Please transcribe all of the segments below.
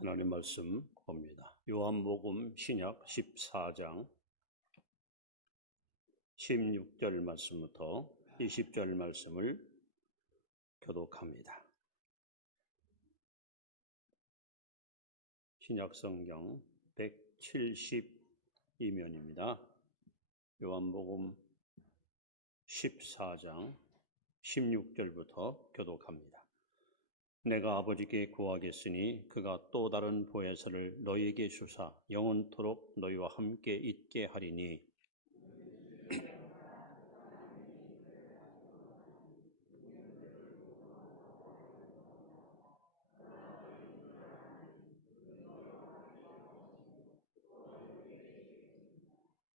하나님 말씀 봅니다. 요한복음 신약 14장 16절 말씀부터 20절 말씀을 교독합니다. 신약 성경 172면입니다. 요한복음 14장 16절부터 교독합니다. 내가 아버지께 구하겠으니 그가 또 다른 보혜사를 너희에게 주사 영원토록 너희와 함께 있게 하리니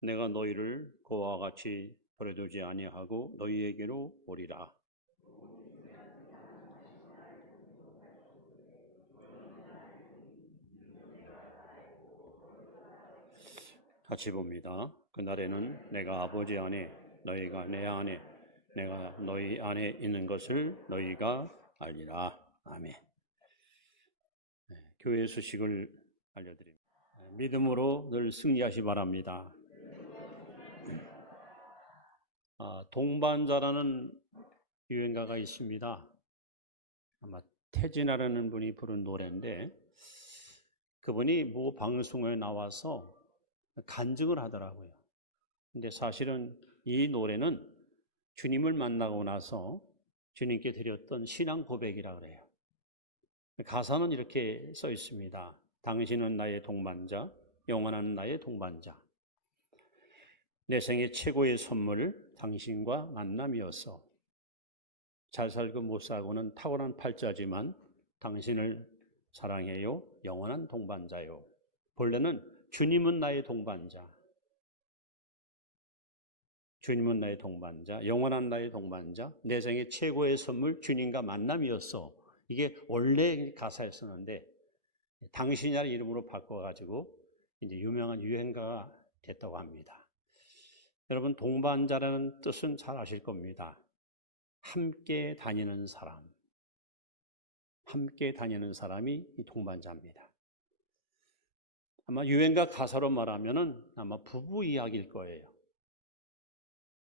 내가 너희를 그와 같이 버려두지 아니하고 너희에게로 오리라. 같이 봅니다. 그날에는 내가 아버지 안에 너희가 내 안에 내가 너희 안에 있는 것을 너희가 알리라. 아멘. 교회 소식을 알려드립니다. 믿음으로 늘 승리하시 바랍니다. 동반자라는 유행가가 있습니다. 아마 태진아라는 분이 부른 노래인데 그분이 모 방송에 나와서 간증을 하더라고요. 근데 사실은 이 노래는 주님을 만나고 나서 주님께 드렸던 신앙 고백이라 그래요. 가사는 이렇게 써 있습니다. 당신은 나의 동반자, 영원한 나의 동반자. 내 생의 최고의 선물을 당신과 만남이었어. 잘 살고 못 살고는 탁월한 팔자지만 당신을 사랑해요. 영원한 동반자요. 본래는 주님은 나의 동반자. 주님은 나의 동반자, 영원한 나의 동반자, 내 생의 최고의 선물 주님과 만남이었어. 이게 원래 가사였었는데 당신이라는 이름으로 바꿔가지고 이제 유명한 유행가가 됐다고 합니다. 여러분 동반자라는 뜻은 잘 아실 겁니다. 함께 다니는 사람, 함께 다니는 사람이 이 동반자입니다. 아마 유행가 가사로 말하면은 아마 부부 이야기일 거예요.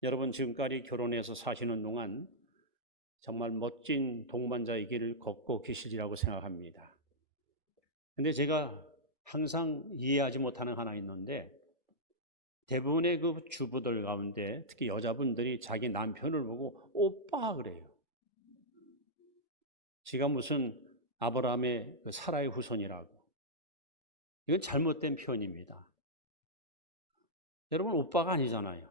여러분 지금까지 결혼해서 사시는 동안 정말 멋진 동반자의 길을 걷고 계시리라고 생각합니다. 근데 제가 항상 이해하지 못하는 하나 있는데 대부분의 그 주부들 가운데 특히 여자분들이 자기 남편을 보고 오빠 그래요. 지가 무슨 아브라함의 그 사라의 후손이라고. 이건 잘못된 표현입니다. 여러분 오빠가 아니잖아요.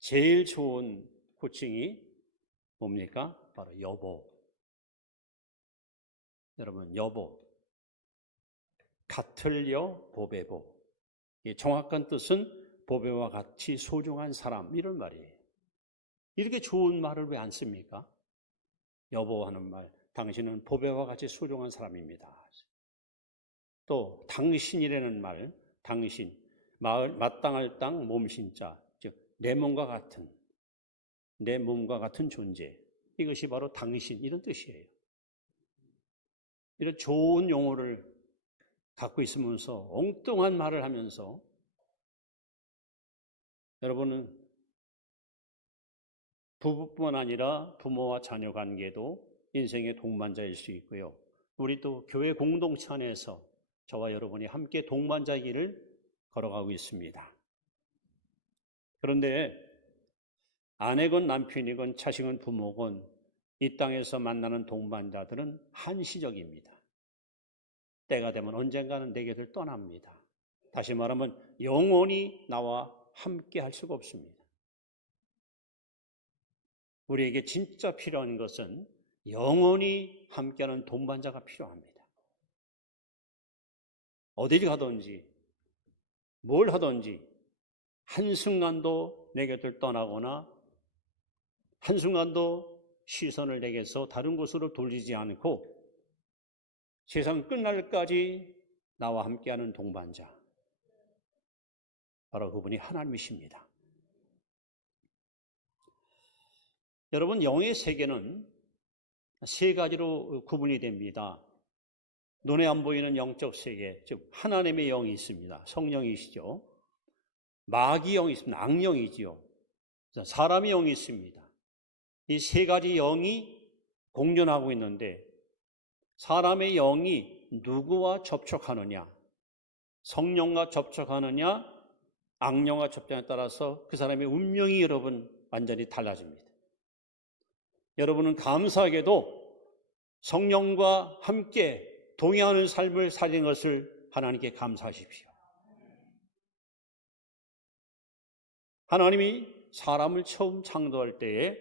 제일 좋은 호칭이 뭡니까? 바로 여보. 여러분 여보. 같을여 보배보. 정확한 뜻은 보배와 같이 소중한 사람 이런 말이에요. 이렇게 좋은 말을 왜 안 씁니까? 여보 하는 말, 당신은 보배와 같이 소중한 사람입니다. 또 당신이라는 말, 당신, 마땅할 땅 몸신자, 즉 내 몸과 같은 존재, 이것이 바로 당신 이런 뜻이에요. 이런 좋은 용어를 갖고 있으면서 엉뚱한 말을 하면서 여러분은 부부뿐만 아니라 부모와 자녀 관계도 인생의 동반자일 수 있고요. 우리 또 교회 공동체 안에서 저와 여러분이 함께 동반자의 길을 걸어가고 있습니다. 그런데 아내건 남편이건 자식은 부모건 이 땅에서 만나는 동반자들은 한시적입니다. 때가 되면 언젠가는 내 곁을 떠납니다. 다시 말하면 영원히 나와 함께 할 수가 없습니다. 우리에게 진짜 필요한 것은 영원히 함께하는 동반자가 필요합니다. 어딜 가든지 뭘 하든지 한순간도 내 곁을 떠나거나 한순간도 시선을 내게서 다른 곳으로 돌리지 않고 세상 끝날까지 나와 함께하는 동반자, 바로 그분이 하나님이십니다. 여러분 영의 세계는 세 가지로 구분이 됩니다. 눈에 안 보이는 영적 세계, 즉 하나님의 영이 있습니다. 성령이시죠. 마귀 영이 있습니다. 악령이지요. 사람의 영이 있습니다. 이 세 가지 영이 공존하고 있는데 사람의 영이 누구와 접촉하느냐, 성령과 접촉하느냐, 악령과 접촉하느냐에 따라서 그 사람의 운명이 여러분 완전히 달라집니다. 여러분은 감사하게도 성령과 함께 동의하는 삶을 살린 것을 하나님께 감사하십시오. 하나님이 사람을 처음 창조할 때에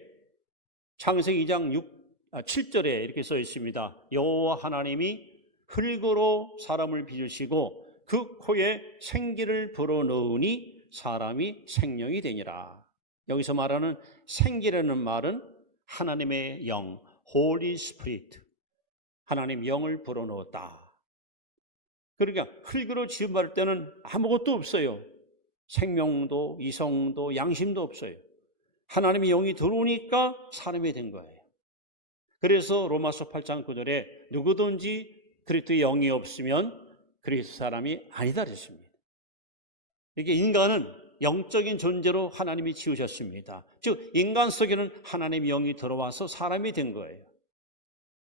창세기 2장 7절에 이렇게 써 있습니다. 여호와 하나님이 흙으로 사람을 빚으시고 그 코에 생기를 불어넣으니 사람이 생명이 되니라. 여기서 말하는 생기라는 말은 하나님의 영, Holy Spirit, 하나님 영을 불어넣었다. 그러니까 흙으로 지음받을 때는 아무것도 없어요. 생명도 이성도 양심도 없어요. 하나님의 영이 들어오니까 사람이 된 거예요. 그래서 로마서 8장 9절에 누구든지 그리스도의 영이 없으면 그리스도 사람이 아니다 그랬습니다. 이게 인간은 영적인 존재로 하나님이 지으셨습니다. 즉 인간 속에는 하나님의 영이 들어와서 사람이 된 거예요.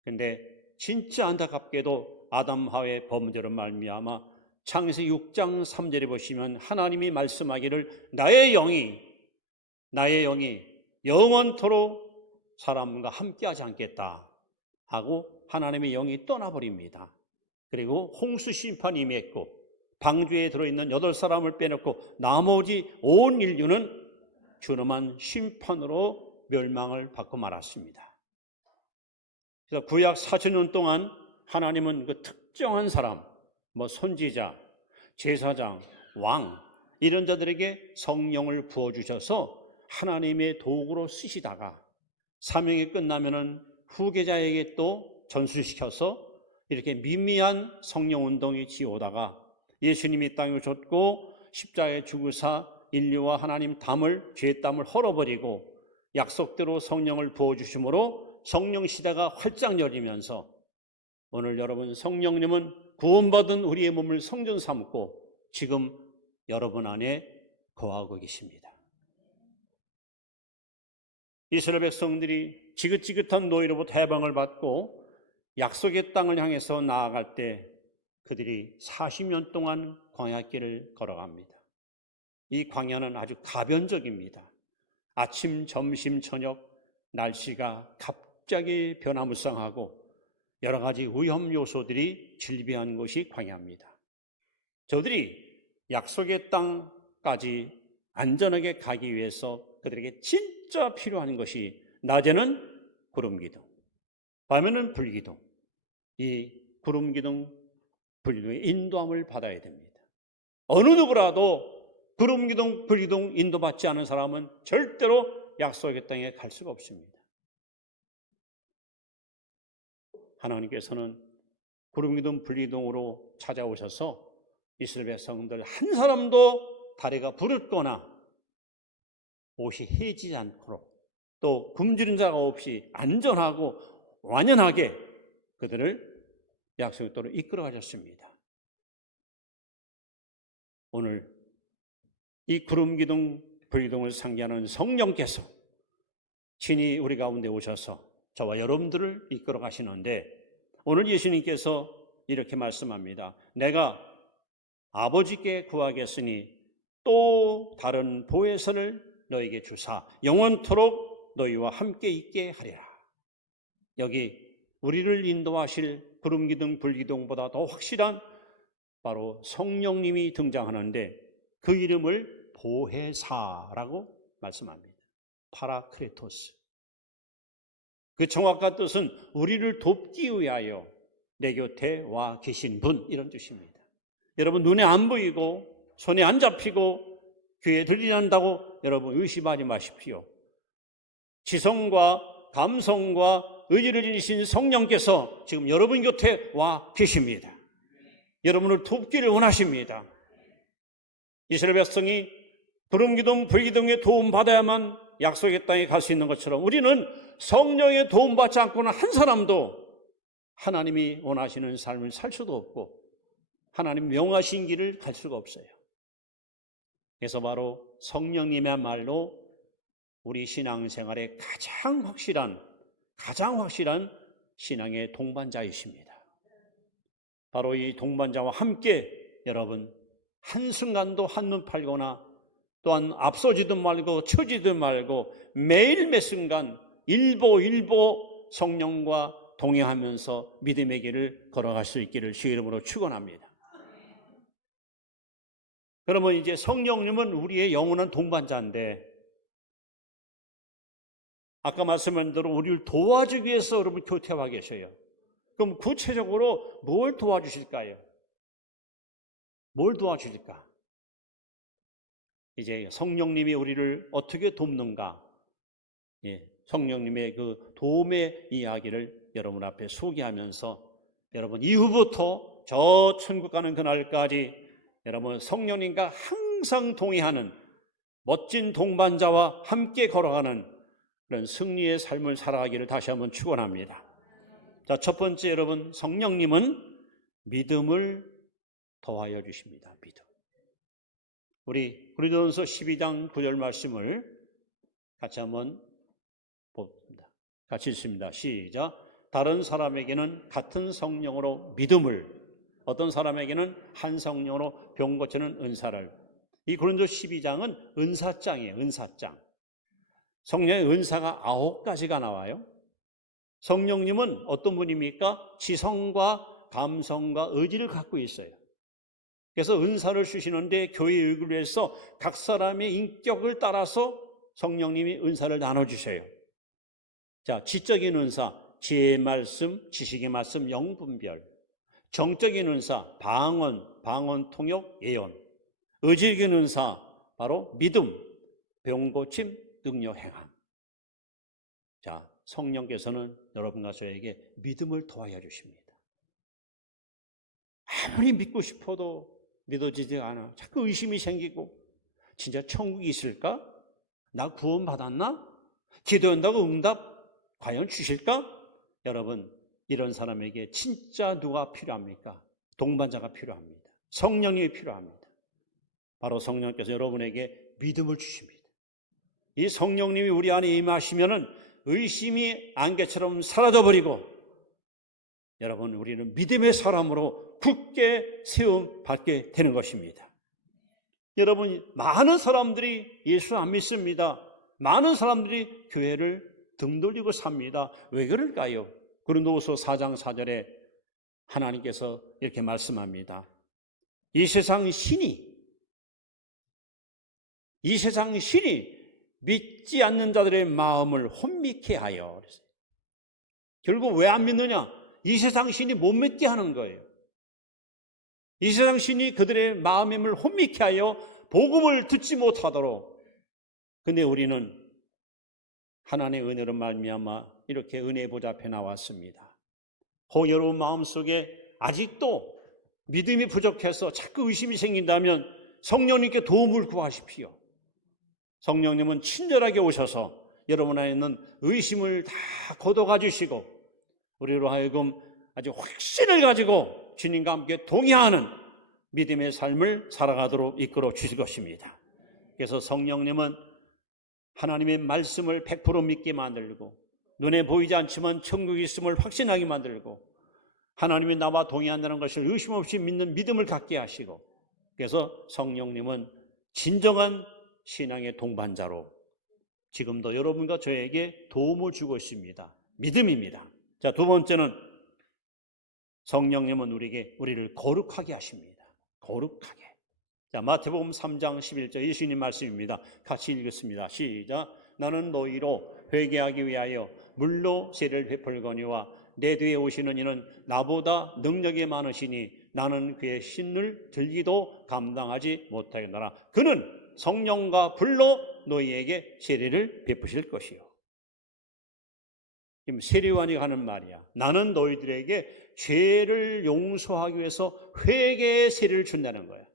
그런데 진짜 안타깝게도 아담 하와의 범죄로 말미암아 창세기 6장 3절에 보시면 하나님이 말씀하기를 나의 영이 영원토록 사람과 함께하지 않겠다 하고 하나님의 영이 떠나버립니다. 그리고 홍수 심판이 임했고 방주에 들어있는 8사람을 빼놓고 나머지 온 인류는 준엄한 심판으로 멸망을 받고 말았습니다. 그래서 구약 40년 동안 하나님은 그 특정한 사람, 선지자, 제사장, 왕 이런 자들에게 성령을 부어주셔서 하나님의 도구로 쓰시다가 사명이 끝나면은 후계자에게 또 전수시켜서 이렇게 미미한 성령운동이 지어오다가 예수님이 땅에 오셨고 십자가에 죽으사 인류와 하나님 죄의 땀을 헐어버리고 약속대로 성령을 부어주심으로 성령 시대가 활짝 열리면서 오늘 여러분 성령님은 구원받은 우리의 몸을 성전 삼고 지금 여러분 안에 거하고 계십니다. 이스라엘 백성들이 지긋지긋한 노예로부터 해방을 받고 약속의 땅을 향해서 나아갈 때 그들이 40년 동안 광야길을 걸어갑니다. 이 광야는 아주 가변적입니다. 아침, 점심, 저녁 날씨가 갑자기 변화무쌍하고 여러 가지 위험 요소들이 질비한 곳이 광야입니다. 저들이 약속의 땅까지 안전하게 가기 위해서 그들에게 진짜 필요한 것이 낮에는 구름기둥, 밤에는 불기둥, 이 구름기둥, 불기둥의 인도함을 받아야 됩니다. 어느 누구라도 구름기둥, 불기둥 인도받지 않은 사람은 절대로 약속의 땅에 갈 수가 없습니다. 하나님께서는 구름기둥, 불기둥으로 찾아오셔서 이스라엘 백성들 한 사람도 다리가 부르거나 옷이 해지지 않도록 또 굶주린 자가 없이 안전하고 완연하게 그들을 약속의 땅으로 이끌어 가셨습니다. 오늘 이 구름기둥, 불기둥을 상기하는 성령께서 친히 우리 가운데 오셔서 저와 여러분들을 이끌어 가시는데 오늘 예수님께서 이렇게 말씀합니다. 내가 아버지께 구하겠으니 또 다른 보혜사를 너에게 주사 영원토록 너희와 함께 있게 하리라. 여기 우리를 인도하실 구름기둥, 불기둥보다 더 확실한 바로 성령님이 등장하는데 그 이름을 보혜사라고 말씀합니다. 파라크레토스. 그 정확한 뜻은 우리를 돕기 위하여 내 곁에 와 계신 분 이런 뜻입니다. 여러분 눈에 안 보이고 손에 안 잡히고 귀에 들리지 않는다고 여러분 의심하지 마십시오. 지성과 감성과 의지를 지니신 성령께서 지금 여러분 곁에 와 계십니다. 여러분을 돕기를 원하십니다. 이스라엘 백성이 구름기둥, 불기둥의 도움받아야만 약속의 땅에 갈 수 있는 것처럼 우리는 성령의 도움받지 않고는 한 사람도 하나님이 원하시는 삶을 살 수도 없고 하나님 명하신 길을 갈 수가 없어요. 그래서 바로 성령님이야말로 우리 신앙생활의 가장 확실한 신앙의 동반자이십니다. 바로 이 동반자와 함께 여러분 한순간도 한눈 팔거나 또한 앞서지도 말고 처지도 말고 매일 매 순간 일보 성령과 동행하면서 믿음의 길을 걸어갈 수 있기를 주의 이름으로 축원합니다. 그러면 이제 성령님은 우리의 영원한 동반자인데 아까 말씀한 대로 우리를 도와주기 위해서 여러분 교태와 계셔요. 그럼 구체적으로 뭘 도와주실까요? 뭘 도와주실까? 이제 성령님이 우리를 어떻게 돕는가? 성령님의 그 도움의 이야기를 여러분 앞에 소개하면서 여러분 이후부터 저 천국 가는 그날까지 여러분 성령님과 항상 동행하는 멋진 동반자와 함께 걸어가는 그런 승리의 삶을 살아가기를 다시 한번 축원합니다. 자, 첫 번째 여러분 성령님은 믿음을 더하여 주십니다. 믿음. 우리 고린도전서 12장 9절 말씀을 같이 한번 봅니다. 같이 읽습니다. 시작. 다른 사람에게는 같은 성령으로 믿음을, 어떤 사람에게는 한 성령으로 병 고치는 은사를. 이 고린도 12장은 은사장이에요. 은사장. 성령의 은사가 9가지가 나와요. 성령님은 어떤 분입니까? 지성과 감성과 의지를 갖고 있어요. 그래서 은사를 주시는데 교회 의를 위해서 각 사람의 인격을 따라서 성령님이 은사를 나눠주셔요. 자, 지적인 은사, 지혜의 말씀, 지식의 말씀, 영분별. 정적인 은사, 방언, 통역, 예언. 의지적인 은사, 바로 믿음, 병고침, 능력, 행함. 자, 성령께서는 여러분과 저에게 믿음을 더하여 주십니다. 아무리 믿고 싶어도 믿어지지 않아. 자꾸 의심이 생기고 진짜 천국이 있을까? 나 구원받았나? 기도한다고 응답 과연 주실까? 여러분 이런 사람에게 진짜 누가 필요합니까? 동반자가 필요합니다. 성령이 필요합니다. 바로 성령께서 여러분에게 믿음을 주십니다. 이 성령님이 우리 안에 임하시면은 의심이 안개처럼 사라져버리고 여러분 우리는 믿음의 사람으로 굳게 세움 받게 되는 것입니다. 여러분 많은 사람들이 예수 안 믿습니다. 많은 사람들이 교회를 등 돌리고 삽니다. 왜 그럴까요? 고린도후서 4장 4절에 하나님께서 이렇게 말씀합니다. 이 세상 신이 믿지 않는 자들의 마음을 혼미케 하여. 결국 왜 안 믿느냐? 이 세상 신이 못 믿게 하는 거예요. 이 세상 신이 그들의 마음을 혼미케 하여 복음을 듣지 못하도록. 근데 우리는 하나님의 은혜로 말미암아 이렇게 은혜 보좌 앞에 나왔습니다. 혹 여러분 마음속에 아직도 믿음이 부족해서 자꾸 의심이 생긴다면 성령님께 도움을 구하십시오. 성령님은 친절하게 오셔서 여러분 안에 있는 의심을 다 걷어가 주시고 우리로 하여금 아주 확신을 가지고 주님과 함께 동의하는 믿음의 삶을 살아가도록 이끌어 주실 것입니다. 그래서 성령님은 하나님의 말씀을 100% 믿게 만들고 눈에 보이지 않지만 천국이 있음을 확신하게 만들고 하나님이 나와 동의한다는 것을 의심 없이 믿는 믿음을 갖게 하시고 그래서 성령님은 진정한 신앙의 동반자로 지금도 여러분과 저에게 도움을 주고 있습니다. 믿음입니다. 자, 두 번째는 성령님은 우리를 거룩하게 하십니다. 거룩하게. 자, 마태복음 3장 11절 예수님 말씀입니다. 같이 읽겠습니다. 시작. 나는 너희로 회개하기 위하여 물로 세를 베풀거니와 내 뒤에 오시는 이는 나보다 능력이 많으시니 나는 그의 신을 들기도 감당하지 못하겠노라. 그는 성령과 불로 너희에게 세례를 베푸실 것이요. 지금 세례요한이 하는 말이야. 나는 너희들에게 죄를 용서하기 위해서 회개의 세례를 준다는 거야.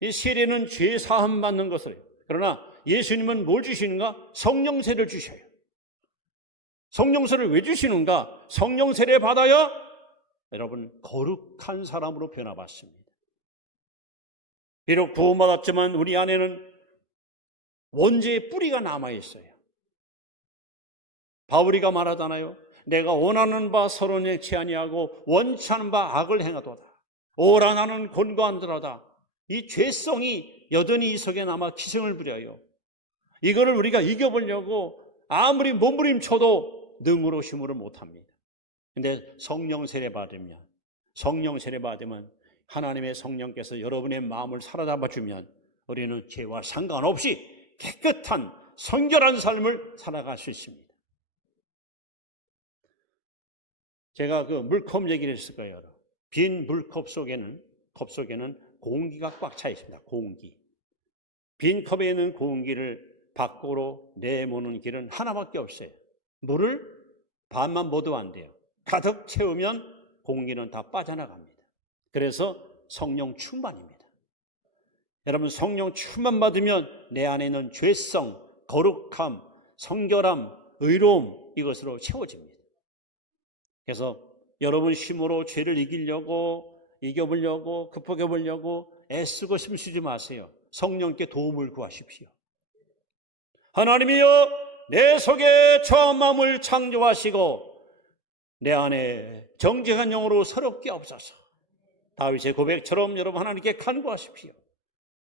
이 세례는 죄 사함 받는 것을. 그러나 예수님은 뭘 주시는가? 성령 세례를 주셔요. 성령세를 왜 주시는가? 성령 세례 받아야 여러분 거룩한 사람으로 변화받습니다. 비록 구원받았지만 우리 안에는 원죄의 뿌리가 남아있어요. 바울이가 말하잖아요. 내가 원하는 바 선을 행치 아니하고 원치 않은 바 악을 행하도다. 오라 나는 곤고한들하다. 이 죄성이 여전히 이 속에 남아 기승을 부려요. 이거를 우리가 이겨보려고 아무리 몸부림쳐도 능으로 힘으로 못합니다. 근데 성령 세례 받으면 하나님의 성령께서 여러분의 마음을 사로잡아 주면 우리는 죄와 상관없이 깨끗한 성결한 삶을 살아갈 수 있습니다. 제가 그 물컵 얘기를 했을 거예요. 빈 물컵 속에는 공기가 꽉 차 있습니다. 공기. 빈 컵에 있는 공기를 밖으로 내모는 길은 하나밖에 없어요. 물을 반만 모두 안 돼요. 가득 채우면 공기는 다 빠져나갑니다. 그래서 성령 충만입니다. 여러분 성령 충만 받으면 내 안에 있는 죄성, 거룩함, 성결함, 의로움 이것으로 채워집니다. 그래서 여러분 힘으로 죄를 이겨보려고 극복해보려고 애쓰고 힘쓰지 마세요. 성령께 도움을 구하십시오. 하나님이여 내 속에 처음 마음을 창조하시고 내 안에 정직한 영으로 서럽게 하옵소서. 다윗의 고백처럼 여러분 하나님께 간구하십시오.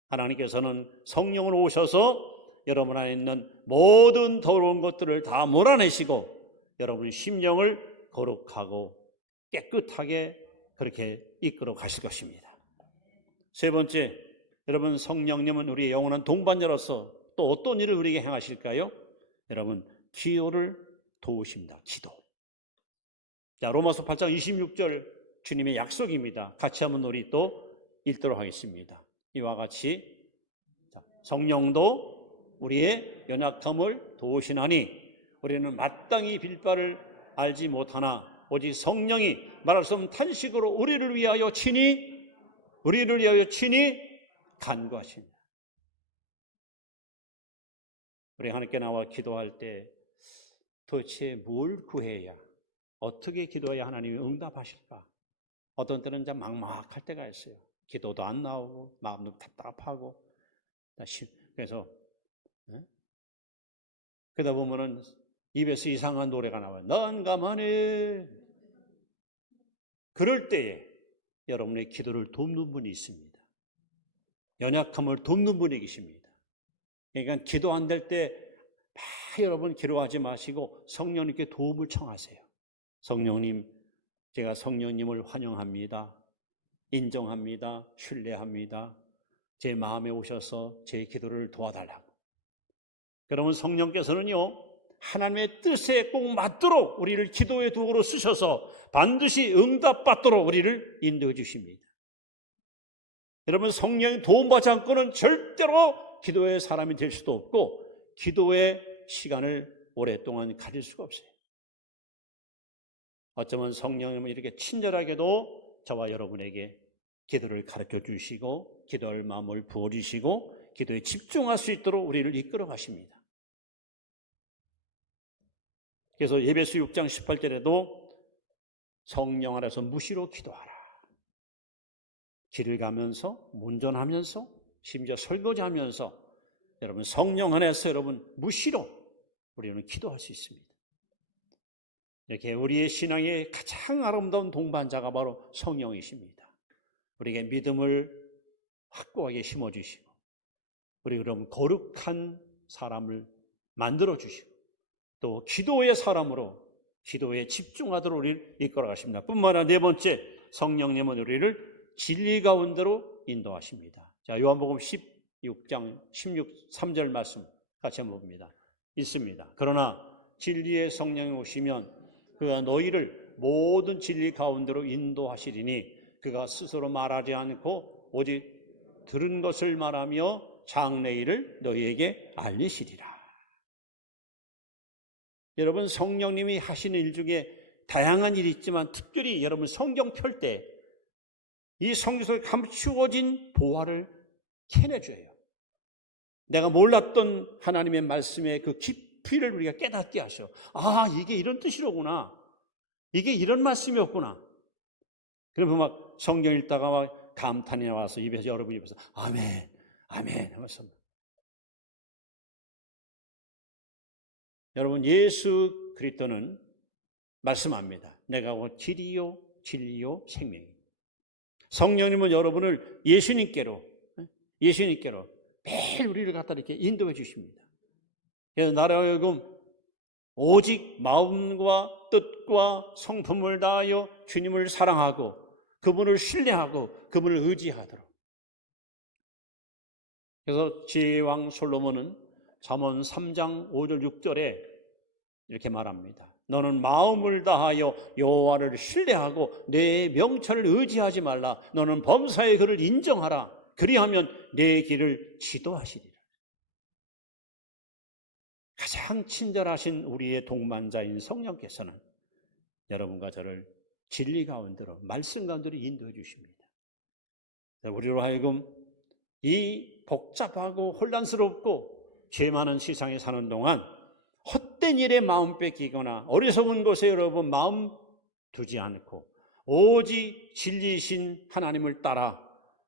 하나님께서는 성령으로 오셔서 여러분 안에 있는 모든 더러운 것들을 다 몰아내시고 여러분 심령을 거룩하고 깨끗하게 그렇게 이끌어 가실 것입니다. 세 번째, 여러분 성령님은 우리의 영원한 동반자로서 또 어떤 일을 우리에게 행하실까요? 여러분 기도를 도우십니다. 기도. 자, 로마서 8장 26절 주님의 약속입니다. 같이 한번 우리 또 읽도록 하겠습니다. 이와 같이 성령도 우리의 연약함을 도우시나니 우리는 마땅히 빌 바를 알지 못하나 오직 성령이 말할 수 없는 탄식으로 우리를 위하여 친히 간구하십니다. 우리 하나님께 나와 기도할 때 도대체 뭘 구해야 어떻게 기도해야 하나님이 응답하실까? 어떤 때는 좀 막막할 때가 있어요. 기도도 안 나오고 마음도 답답하고 그래서 그러다 보면은 입에서 이상한 노래가 나와요. 넌 가만해. 그럴 때에 여러분의 기도를 돕는 분이 있습니다. 연약함을 돕는 분이 계십니다. 그러니까 기도 안 될 때 여러분 기도하지 마시고 성령님께 도움을 청하세요. 성령님, 제가 성령님을 환영합니다. 인정합니다. 신뢰합니다. 제 마음에 오셔서 제 기도를 도와달라고. 그러면 성령께서는요, 하나님의 뜻에 꼭 맞도록 우리를 기도의 도구로 쓰셔서 반드시 응답받도록 우리를 인도해 주십니다. 여러분 성령의 도움받지 않고는 절대로 기도의 사람이 될 수도 없고 기도의 시간을 오랫동안 가질 수가 없어요. 어쩌면 성령님은 이렇게 친절하게도 저와 여러분에게 기도를 가르쳐 주시고 기도할 마음을 부어주시고 기도에 집중할 수 있도록 우리를 이끌어 가십니다. 그래서 에베소 6장 18절에도 성령 안에서 무시로 기도하라. 길을 가면서 운전하면서 심지어 설거지하면서 여러분 성령 안에서 여러분 무시로 우리는 기도할 수 있습니다. 이렇게 우리의 신앙의 가장 아름다운 동반자가 바로 성령이십니다. 우리에게 믿음을 확고하게 심어주시고 우리 그럼 거룩한 사람을 만들어주시고 또 기도의 사람으로 기도에 집중하도록 우리를 이끌어 가십니다. 뿐만 아니라 네 번째, 성령님은 우리를 진리 가운데로 인도하십니다. 자, 요한복음 16장 3절 말씀 같이 한번 봅니다. 있습니다. 그러나 진리의 성령이 오시면 그가 너희를 모든 진리 가운데로 인도하시리니 그가 스스로 말하지 않고 오직 들은 것을 말하며 장래일을 너희에게 알리시리라. 여러분 성령님이 하시는 일 중에 다양한 일이 있지만 특별히 여러분 성경 펼 때 이 성경 속에 감추어진 보화를 캐내줘요. 내가 몰랐던 하나님의 말씀의 그 깊이를 우리가 깨닫게 하셔. 아, 이게 이런 뜻이로구나. 이게 이런 말씀이었구나. 그러면 막 성경 읽다가 막 감탄이 나와서 입에서, 여러분 입에서 아멘, 아멘 하면서. 여러분, 예수 그리스도는 말씀합니다. 내가 곧 길이요 진리요 생명이요. 성령님은 여러분을 예수님께로 매일 우리를 갖다 이렇게 인도해 주십니다. 그래서 나로 하여금 오직 마음과 뜻과 성품을 다하여 주님을 사랑하고 그분을 신뢰하고 그분을 의지하도록. 그래서 지혜의 왕 솔로몬은 잠언 3장 5절 6절에 이렇게 말합니다. 너는 마음을 다하여 여호와를 신뢰하고 내 명철을 의지하지 말라. 너는 범사의 그를 인정하라. 그리하면 내 길을 지도하시리라. 가장 친절하신 우리의 동반자인 성령께서는 여러분과 저를 진리 가운데로, 말씀 가운데로 인도해 주십니다. 우리로 하여금 이 복잡하고 혼란스럽고 죄 많은 세상에 사는 동안 헛된 일에 마음 뺏기거나 어리석은 곳에 여러분 마음 두지 않고 오직 진리이신 하나님을 따라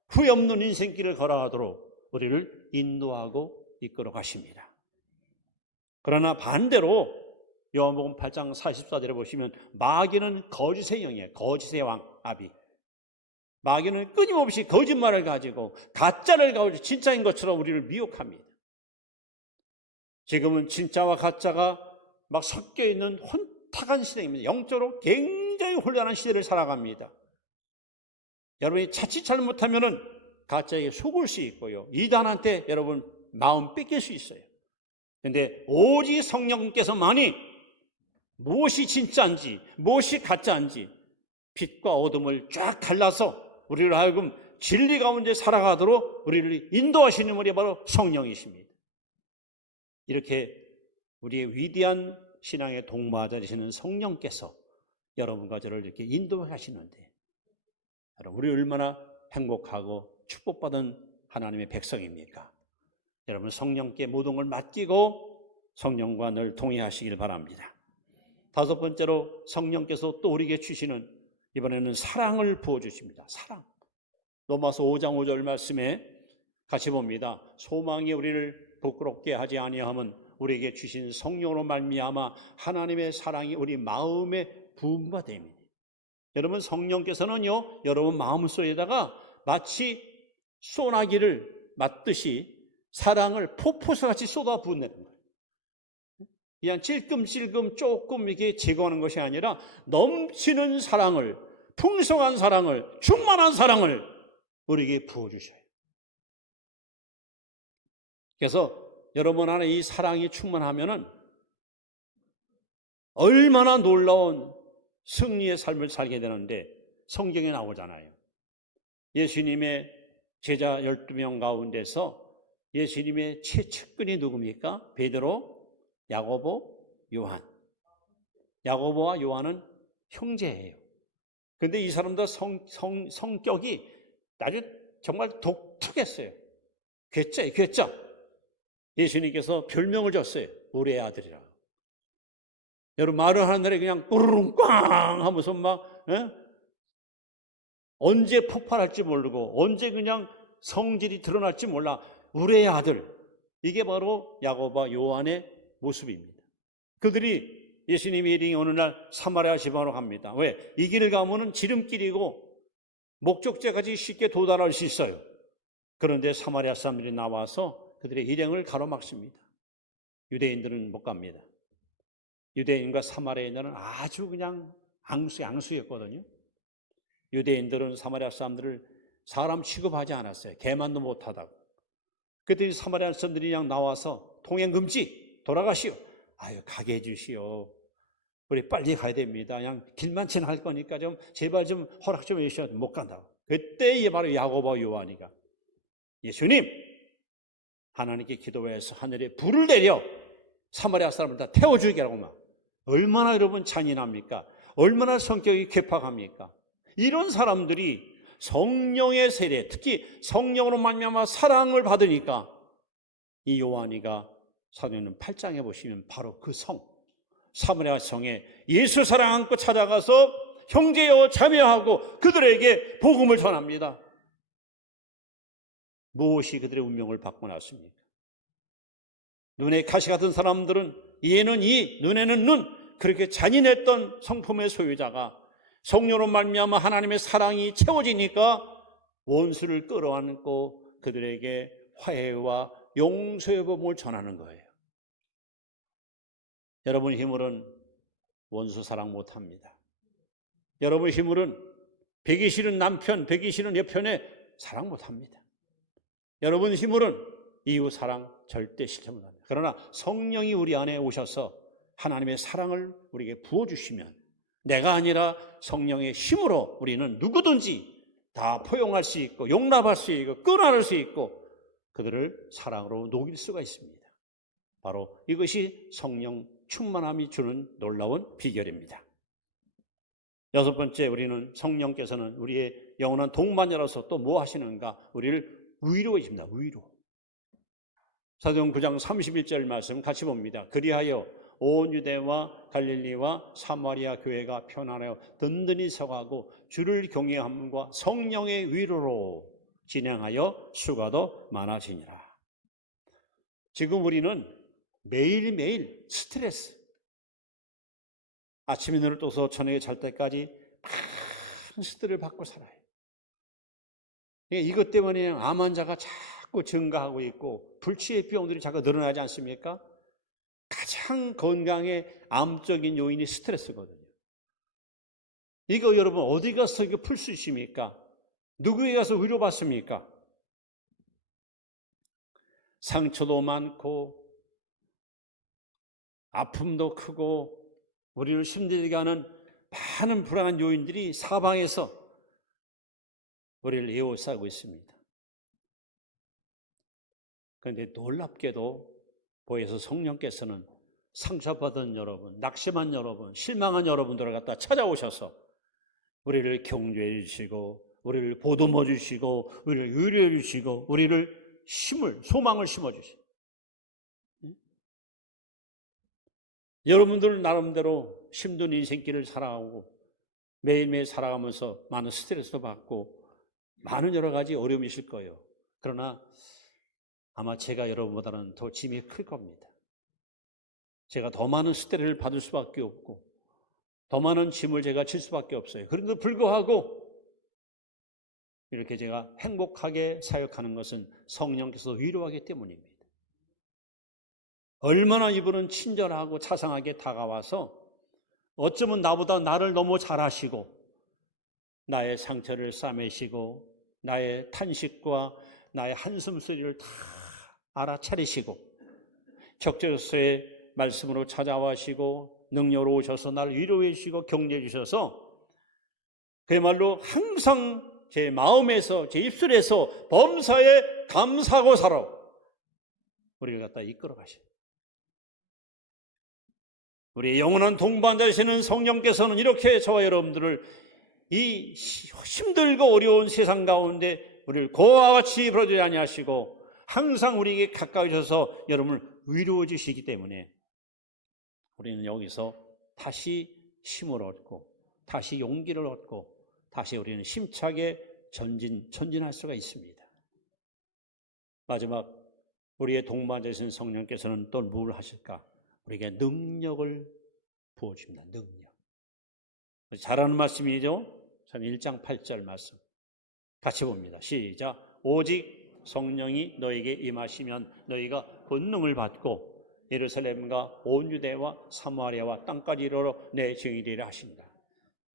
후회 없는 인생길을 걸어가도록 우리를 인도하고 이끌어 가십니다. 그러나 반대로 요한복음 8장 44절에 보시면 마귀는 거짓의 영이에요. 거짓의 왕 아비. 마귀는 끊임없이 거짓말을 가지고 가짜를 가지고 진짜인 것처럼 우리를 미혹합니다. 지금은 진짜와 가짜가 막 섞여 있는 혼탁한 시대입니다. 영적으로 굉장히 혼란한 시대를 살아갑니다. 여러분이 자칫 잘못하면은 가짜에게 속을 수 있고요. 이단한테 여러분 마음 뺏길 수 있어요. 그런데 오직 성령께서만이 무엇이 진짜인지 무엇이 가짜인지 빛과 어둠을 쫙 갈라서 우리를 하여금 진리 가운데 살아가도록 우리를 인도하시는 분이 바로 성령이십니다. 이렇게 우리의 위대한 신앙의 동반자 되시는 성령께서 여러분과 저를 이렇게 인도하시는데 여러분, 우리 얼마나 행복하고 축복받은 하나님의 백성입니까? 여러분, 성령께 모든 걸 맡기고 성령과 늘 동행하시길 바랍니다. 다섯 번째로 성령께서 또 우리에게 주시는 이번에는 사랑을 부어주십니다. 사랑. 로마서 5장 5절 말씀에 같이 봅니다. 소망이 우리를 부끄럽게 하지 아니하면 우리에게 주신 성령으로 말미암아 하나님의 사랑이 우리 마음에 부음바 됩니다. 여러분, 성령께서는요, 여러분 마음속에다가 마치 소나기를 맞듯이 사랑을 폭포수같이 쏟아 부은다는 거예요. 그냥 찔끔찔끔 조금 이렇게 제거하는 것이 아니라 넘치는 사랑을, 풍성한 사랑을, 충만한 사랑을 우리에게 부어주셔요. 그래서 여러분 안에 이 사랑이 충만하면은 얼마나 놀라운 승리의 삶을 살게 되는데 성경에 나오잖아요. 예수님의 제자 12명 가운데서 예수님의 최측근이 누굽니까? 베드로, 야고보, 요한. 야고보와 요한은 형제예요. 그런데 이 사람도 성격이 아주 정말 독특했어요. 괴짜. 예수님께서 별명을 줬어요. 우리의 아들이라고. 여러분, 말을 하는 날에 그냥 꾸르릉 꽝 하면서 막 언제 폭발할지 모르고 언제 그냥 성질이 드러날지 몰라. 우리의 아들. 이게 바로 야고보와 요한의 모습입니다. 그들이 예수님이 이르니 어느 날 사마리아 지방으로 갑니다. 왜? 이 길을 가면은 지름길이고 목적지까지 쉽게 도달할 수 있어요. 그런데 사마리아 사람들이 나와서 그들의 일행을 가로막습니다. 유대인들은 못 갑니다. 유대인과 사마리아인들은 아주 그냥 앙수였거든요. 유대인들은 사마리아 사람들을 사람 취급하지 않았어요. 개만도 못하다고. 그랬더니 사마리아 사람들이 그냥 나와서 통행 금지, 돌아가시오. 아유, 가게 해주시오. 우리 빨리 가야 됩니다. 그냥 길만 지나갈 거니까 좀 제발 좀 허락 좀 해주셔야 못 간다고. 그때 이게 바로 야고보와 요한이가 예수님, 하나님께 기도해서 하늘에 불을 내려 사마리아 사람을 다 태워주게 하고 막 얼마나 여러분 잔인합니까? 얼마나 성격이 괴팍합니까? 이런 사람들이 성령의 세례, 특히 성령으로 말미암아 사랑을 받으니까 이 요한이가 사도행전 8장에 보시면 바로 그 사마리아 성에 예수 사랑 안고 찾아가서 형제여 자매하고 그들에게 복음을 전합니다. 무엇이 그들의 운명을 바꿔놨습니까? 눈에 가시 같은 사람들은 이에는 이, 눈에는 눈, 그렇게 잔인했던 성품의 소유자가 성령으로 말미암아 하나님의 사랑이 채워지니까 원수를 끌어안고 그들에게 화해와 용서의 복음을 전하는 거예요. 여러분 힘으로는 원수 사랑 못합니다. 여러분 힘으로는 배기 싫은 남편, 배기 싫은 여편에 사랑 못합니다. 여러분 힘으로는 이웃 사랑 절대 실천 못합니다. 그러나 성령이 우리 안에 오셔서 하나님의 사랑을 우리에게 부어주시면 내가 아니라 성령의 힘으로 우리는 누구든지 다 포용할 수 있고 용납할 수 있고 끌어안을 수 있고 그들을 사랑으로 녹일 수가 있습니다. 바로 이것이 성령 충만함이 주는 놀라운 비결입니다. 여섯 번째, 우리는 성령께서는 우리의 영원한 동반자로서 또 뭐 하시는가? 우리를 위로해 줍니다. 위로. 사도행전 9장 31절 말씀 같이 봅니다. 그리하여 온 유대와 갈릴리와 사마리아 교회가 편안하여 든든히 서가고 주를 경외함과 성령의 위로로 진행하여 수가 더 많아지니라. 지금 우리는 매일매일 스트레스, 아침에 눈을 떠서 저녁에 잘 때까지 많은 스트레스를 받고 살아요. 이것 때문에 암 환자가 자꾸 증가하고 있고 불치의 병들이 자꾸 늘어나지 않습니까? 가장 건강의 암적인 요인이 스트레스거든요. 이거 여러분 어디 가서 이거 풀 수 있습니까? 누구에 가서 위로받습니까? 상처도 많고 아픔도 크고 우리를 힘들게 하는 많은 불안한 요인들이 사방에서 우리를 에워싸고 있습니다. 그런데 놀랍게도 보혜사 성령께서는 상처받은 여러분, 낙심한 여러분, 실망한 여러분들을 갖다 찾아오셔서 우리를 격려해 주시고 우리를 보듬어 주시고 우리를 위로해 주시고 우리를 소망을 심어 주시고 여러분들 나름대로 힘든 인생길을 살아가고 매일매일 살아가면서 많은 스트레스도 받고 많은 여러 가지 어려움이 있을 거예요. 그러나 아마 제가 여러분보다는 더 짐이 클 겁니다. 제가 더 많은 스트레스를 받을 수밖에 없고 더 많은 짐을 제가 질 수밖에 없어요. 그런데도 불구하고 이렇게 제가 행복하게 사역하는 것은 성령께서 위로하기 때문입니다. 얼마나 이분은 친절하고 자상하게 다가와서 어쩌면 나보다 나를 너무 잘 아시고 나의 상처를 싸매시고 나의 탄식과 나의 한숨 소리를 다 알아차리시고 적절서의 말씀으로 찾아와시고 능력으로 오셔서 나를 위로해 주시고 격려해 주셔서 그야말로 항상 제 마음에서 제 입술에서 범사에 감사하고 살아 우리를 갖다 이끌어 가십니다. 우리의 영원한 동반자이시는 성령께서는 이렇게 저와 여러분들을 이 힘들고 어려운 세상 가운데 우리를 고와 같이 부르지 아니하시고 항상 우리에게 가까이 오셔서 여러분을 위로해 주시기 때문에 우리는 여기서 다시 힘을 얻고 다시 용기를 얻고 다시 우리는 힘차게 전진할 수가 있습니다. 마지막 우리의 동반자이신 성령께서는 또 뭘 하실까? 우리에게 능력을 부어줍니다. 능력. 잘하는 말씀이죠. 저는 1장 8절 말씀 같이 봅니다. 시작. 오직 성령이 너에게 임하시면 너희가 권능을 받고 예루살렘과 온 유대와 사마리아와 땅까지 이르러 내 증인이 되리라 하신다.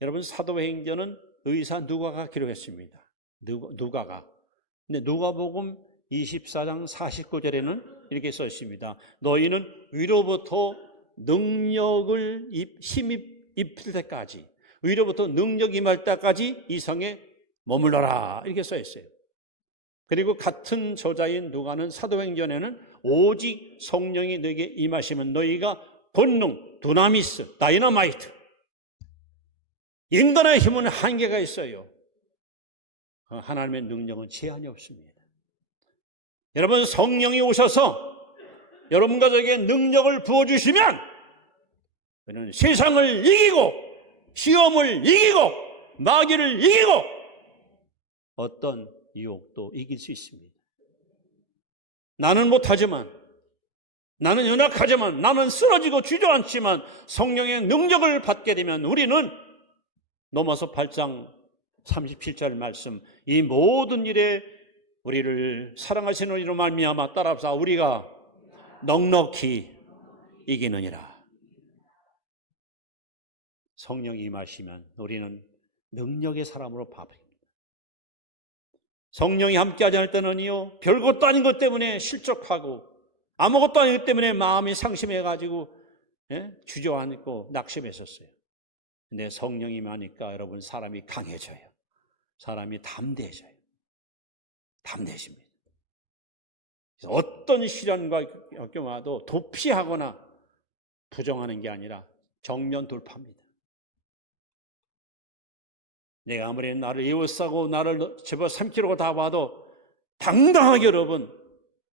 여러분 사도행전은 의사 누가가 기록했습니다. 누가가. 근데 누가복음 24장 49절에는 이렇게 써 있습니다. 너희는 위로부터 능력을 힘입 때까지 위로부터 능력이 임할 때까지 이 성에 머물러라 이렇게 써 있어요. 그리고 같은 저자인 누가는 사도행전에는 오직 성령이 너에게 임하시면 너희가 권능, 두나미스, 다이너마이트 인간의 힘은 한계가 있어요. 하나님의 능력은 제한이 없습니다. 여러분 성령이 오셔서 여러분 가족에게 능력을 부어주시면 우리는 세상을 이기고 시험을 이기고 마귀를 이기고 어떤 유혹도 이길 수 있습니다. 나는 못하지만, 나는 연약하지만, 나는 쓰러지고 주저앉지만 성령의 능력을 받게 되면 우리는 로마서 8장 37절 말씀, 이 모든 일에 우리를 사랑하시는 이로 말미암아 따라서 우리가 넉넉히 이기느니라. 성령이 임하시면 우리는 능력의 사람으로 바뀝니다. 성령이 함께하지 않을 때는요, 별것도 아닌 것 때문에 실족하고 아무것도 아닌 것 때문에 마음이 상심해가지고 주저앉고 낙심했었어요. 근데 성령이 임하니까 여러분 사람이 강해져요. 사람이 담대해져요. 담대해집니다. 어떤 시련과 겪어와도 도피하거나 부정하는 게 아니라 정면 돌파합니다. 내가 아무리 나를 에워싸고 나를 집어삼키려고 다 봐도 당당하게 여러분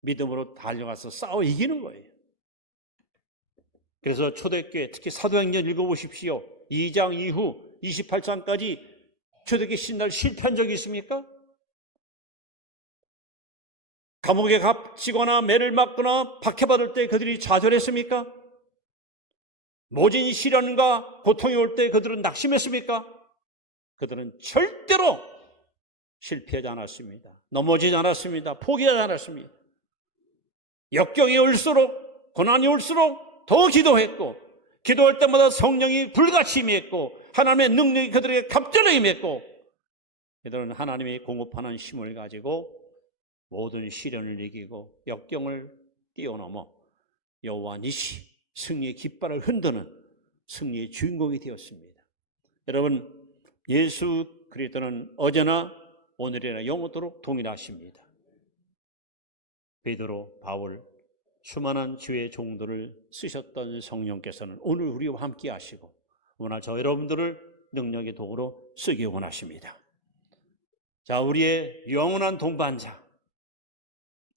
믿음으로 달려가서 싸워 이기는 거예요. 그래서 초대교회 특히 사도행전 읽어보십시오. 2장 이후 28장까지 초대교회 신날 실패한 적이 있습니까? 감옥에 갇히거나 매를 맞거나 박해받을 때 그들이 좌절했습니까? 모진 시련과 고통이 올 때 그들은 낙심했습니까? 그들은 절대로 실패하지 않았습니다. 넘어지지 않았습니다. 포기하지 않았습니다. 역경이 올수록, 고난이 올수록 더 기도했고, 기도할 때마다 성령이 불같이 임했고, 하나님의 능력이 그들에게 갑절로 임했고, 그들은 하나님이 공급하는 힘을 가지고 모든 시련을 이기고 역경을 뛰어넘어 여호와 니시, 승리의 깃발을 흔드는 승리의 주인공이 되었습니다. 여러분, 예수 그리스도는 어제나 오늘이나 영원토록 동일하십니다. 베드로, 바울, 수많은 주의 종들을 쓰셨던 성령께서는 오늘 우리와 함께 하시고 오늘 저 여러분들을 능력의 도구로 쓰기 원하십니다. 자, 우리의 영원한 동반자,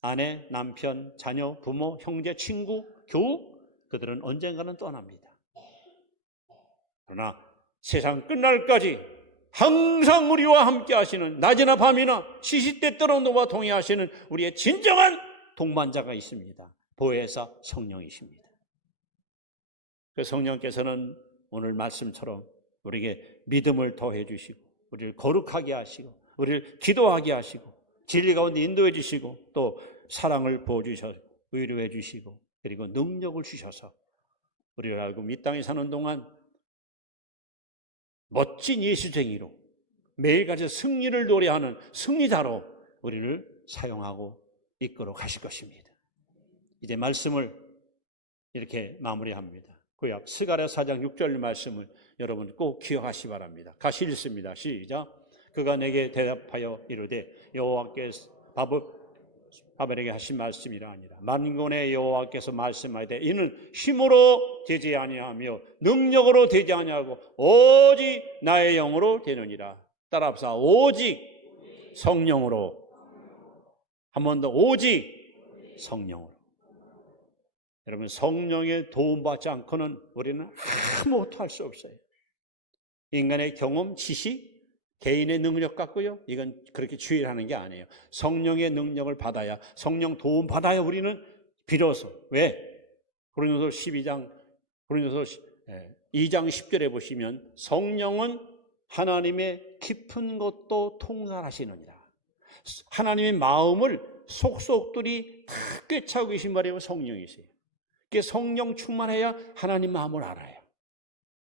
아내, 남편, 자녀, 부모, 형제, 친구, 교우, 그들은 언젠가는 떠납니다. 그러나 세상 끝날까지 항상 우리와 함께 하시는, 낮이나 밤이나 시시때때로 너와 동행하시는 우리의 진정한 동반자가 있습니다. 보혜사 성령이십니다. 그 성령께서는 오늘 말씀처럼 우리에게 믿음을 더해 주시고 우리를 거룩하게 하시고 우리를 기도하게 하시고 진리 가운데 인도해 주시고 또 사랑을 부어주셔서 위로해 주시고 그리고 능력을 주셔서 우리를 알고 이 땅에 사는 동안 멋진 예수쟁이로 매일같이 승리를 노래하는 승리자로 우리를 사용하고 이끌어 가실 것입니다. 이제 말씀을 이렇게 마무리합니다. 구약 스가랴 4장 6절 말씀을 여러분 꼭 기억하시기 바랍니다. 같이 읽습니다. 시작. 그가 내게 대답하여 이르되 여호와께서 바벨에게 하신 말씀이라 아니라 만군의 여호와께서 말씀하되 이는 힘으로 되지 아니하며 능력으로 되지 아니하고 오직 나의 영으로 되느니라. 따라합시다. 오직 성령으로. 한 번 더 오직 성령으로. 여러분, 성령의 도움받지 않고는 우리는 아무것도 할 수 없어요. 인간의 경험, 지식, 개인의 능력 갖고요, 이건 그렇게 주의하는 게 아니에요. 성령의 능력을 받아야, 성령 도움 받아야 우리는 비로소. 왜? 고린도서 2장 10절에 보시면 성령은 하나님의 깊은 것도 통달하시느니라. 하나님의 마음을 속속들이 다 꿰차고 계신 말이에요. 성령이세요. 성령 충만해야 하나님 마음을 알아요.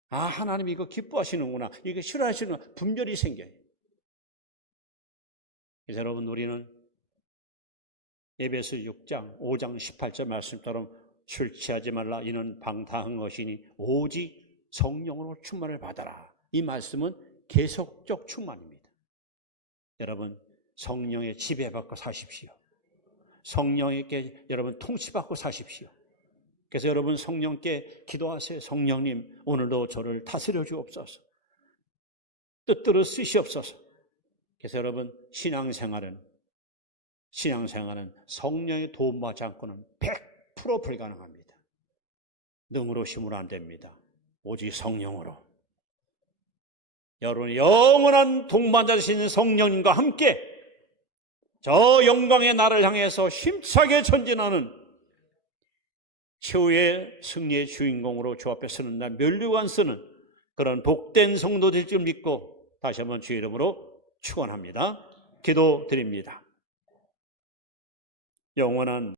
아, 하나님 이거 기뻐하시는구나, 이거 싫어하시는구나, 분별이 생겨요. 그래서 여러분, 우리는 에베소 6장 5장 18절 말씀처럼 술 취하지 말라, 이는 방탕한 것이니 오직 성령으로 충만을 받아라. 이 말씀은 계속적 충만입니다. 여러분, 성령의 지배받고 사십시오. 성령에게 여러분 통치받고 사십시오. 그래서 여러분 성령께 기도하세요. 성령님, 오늘도 저를 다스려 주옵소서. 뜻대로 쓰시옵소서. 그래서 여러분 신앙생활은 성령의 도움받지 않고는 100% 불가능합니다. 능으로 힘으로 안 됩니다. 오직 성령으로. 여러분의 영원한 동반자 되신 성령님과 함께 저 영광의 나라를 향해서 힘차게 전진하는 최후의 승리의 주인공으로 주 앞에 서는 날 면류관 쓰는 그런 복된 성도 될 줄 믿고 다시 한번 주의 이름으로 축원합니다. 기도드립니다. 영원한